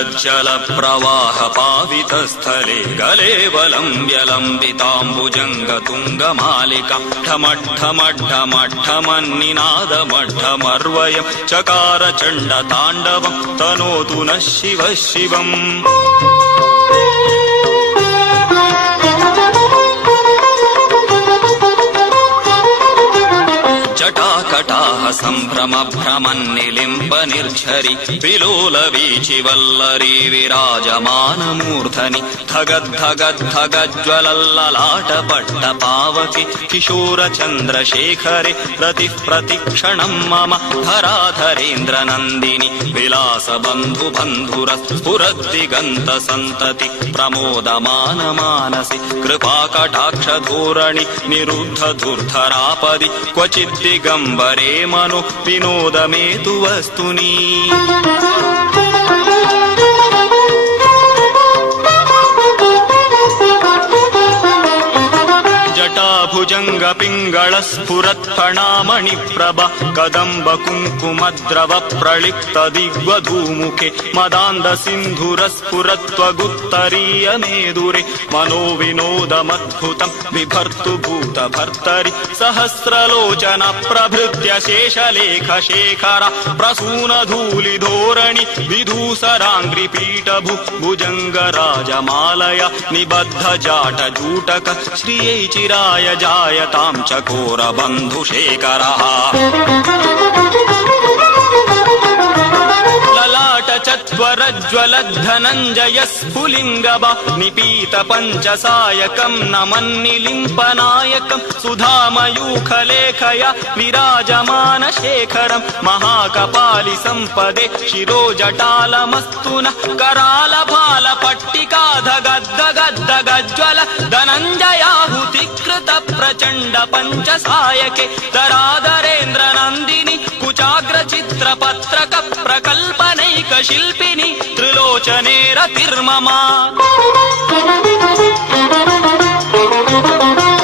गज्जल प्रवाह पावितस्थले गलेवलं व्यलम्बिताम्बुजङ्गतुङ्गमालिका ढमढ्ढमढ्ढमढ्ढमन्निनादमढ्ढमर्वयं चकार चण्डताण्डवं तनोतु नः शिवः शिवम्। जटाकटाः सम्भ्रम भ्रमन्निलिम्ब निर्झरि विलोलवीचिवल्लरी विराजमानमूर्धनि धगद्धगद्धगज्ज्वलल्ललाटपट्टपावके किशोरचन्द्रशेखरे रतिः प्रतिक्षणं मम धराधरेन्द्रनन्दिनि विलासबन्धुबन्धुरस्फुरद्दिगन्तसन्तति प्रमोदमानमानसि कृपाकटाक्षधोरणि निरुद्धधुर्धरापदि क्वचिद्दिगम्बरे मनो विनोदमेतु वस्तुनि। जटाभुजङ्ग पिङ्गळ स्फुरत्फणामणिप्रभ कदम्ब कुङ्कुमद्रव प्रलिप्त दिग्वधूमुखे मदान्द सिन्धुरस्फुरत्वगुत्तरीय मेदुरे मनो विनोदमद्भुतं बिभर्तु भूतभर्तरि सहस्रलोचन प्रभृत्य शेषलेख शेखर प्रसूनधूलिधोरणि विधूसराङ्घ्रिपीठभु भुजङ्गराजमालय निबद्ध जाटजूटक श्रियै चिराय जायतां चकोरबन्धुशेखरः। चत्वरज्ज्वलद्धनञ्जय स्फुलिङ्गब निपीत पञ्चसायकं नमन्निलिम्पनायकं सुधामयूखलेखया विराजमान शेखरं महाकपालि सम्पदे शिरोजटालमस्तु नः करालभालपट्टिकाधगद्धगद्धगज्ज्वल धनञ्जयाहुतिकृत प्रचण्ड पञ्चसायके दरादरेन्द्रनन्दिनि कुचाग्रचित्रपत्रक प्रकल्पनैक शिल्पिनि त्रिलोचने रतिर्मम।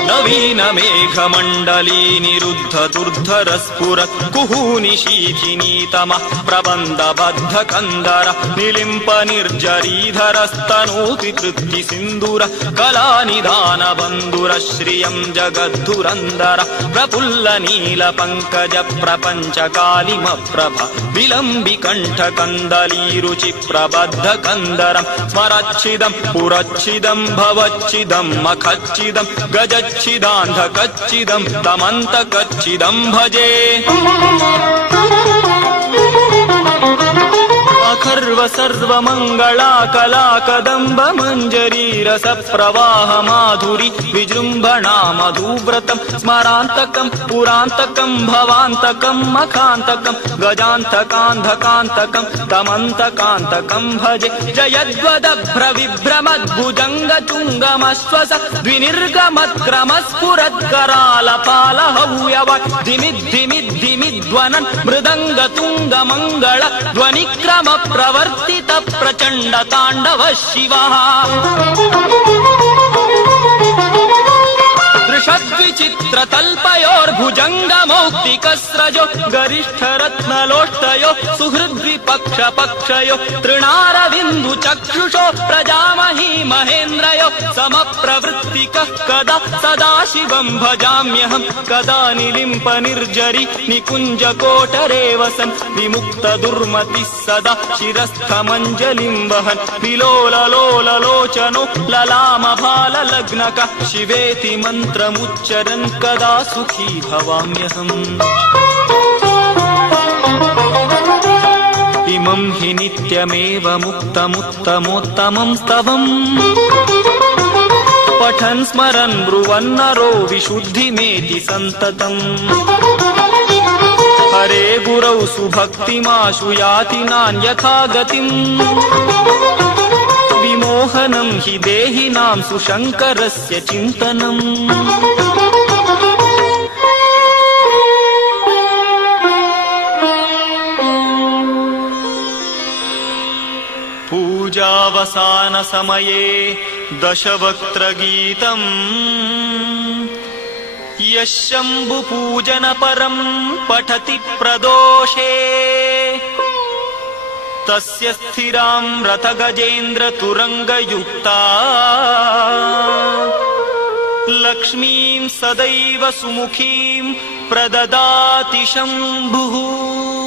नवीन मेघमण्डली निरुद्ध दुर्धर स्फुरत् कुहूनि शीथिनीतमः प्रबन्धबद्ध कन्दर निलिम्प निर्जरीधरस्तनोति कृत्ति सिन्दूर कलानिधान बन्धुर श्रियं जगद्धुरन्दर प्रफुल्ल नील पङ्कज प्रपञ्च कालिमप्रभ विलम्बि कण्ठ कन्दलीरुचि प्रबद्ध कन्दरं स्मरच्छिदं पुरच्छिदं भवच्छिदं मखच्छिदं गजच्छिदान्धकच्छिदं तमन्तकच्छिदं भजे। अखर्व सर्वमङ्गला कला कदम्ब मञ्जरी रसप्रवाह माधुरी विजृम्भणा मधुव्रतं स्मरान्तकं पुरान्तकं भवान्तकं मखान्तकं गजान्तकान्धकान्तकं तमन्तकान्तकं भजे। जयद्वदभ्रविभ्रमद्भुजङ्गतुङ्गमश्वस द्विनिर्गमत्क्रमस्फुरत्करालपालहव्यव धिमिद्धिमिद्धिमिध्वनन् मृदङ्गतुङ्गमङ्गल ध्वनिक्रम प्रवर्तित प्रचण्ड ताण्डव शिवः। दृशद्विचित्रतल्पयोर्भुजङ्गमौक्तिकस्रजो गरिष्ठरत्नलोष्टयो सुहृद्विपक्षपक्षयो तृणारविन्दुचक्षुषो प्रजामही महेन्द्रयो समप्रवृत्तिकः कदा सदाशिवं भजाम्यहं कदा निलिम्प निर्जरि निकुञ्जकोटरे वसन् विमुक्तदुर्मतिः सदा शिरस्थमञ्जलिं वहन् विलोललोललोचनो ललामभाललग्नकः शिवेति मन्त्रमुच्चरन् कदा सुखी भवाम्यहम्। इमं हि नित्यमेव मुक्तमुत्तमोत्तमं स्तवम् पठन् स्मरन् ब्रुवन्नरो विशुद्धिमेति सन्ततम्। हरे गुरौ सुभक्तिमाशु याति नान्यथा गतिम् विमोहनं हि देहिनां सुशङ्करस्य चिन्तनम्। पूजावसान समये दशवक्त्रगीतम् यः शम्भुपूजन परं पठति प्रदोषे तस्य स्थिरां रथगजेन्द्रतुरङ्गयुक्ता लक्ष्मीं सदैव सुमुखीं प्रददाति शम्भुः।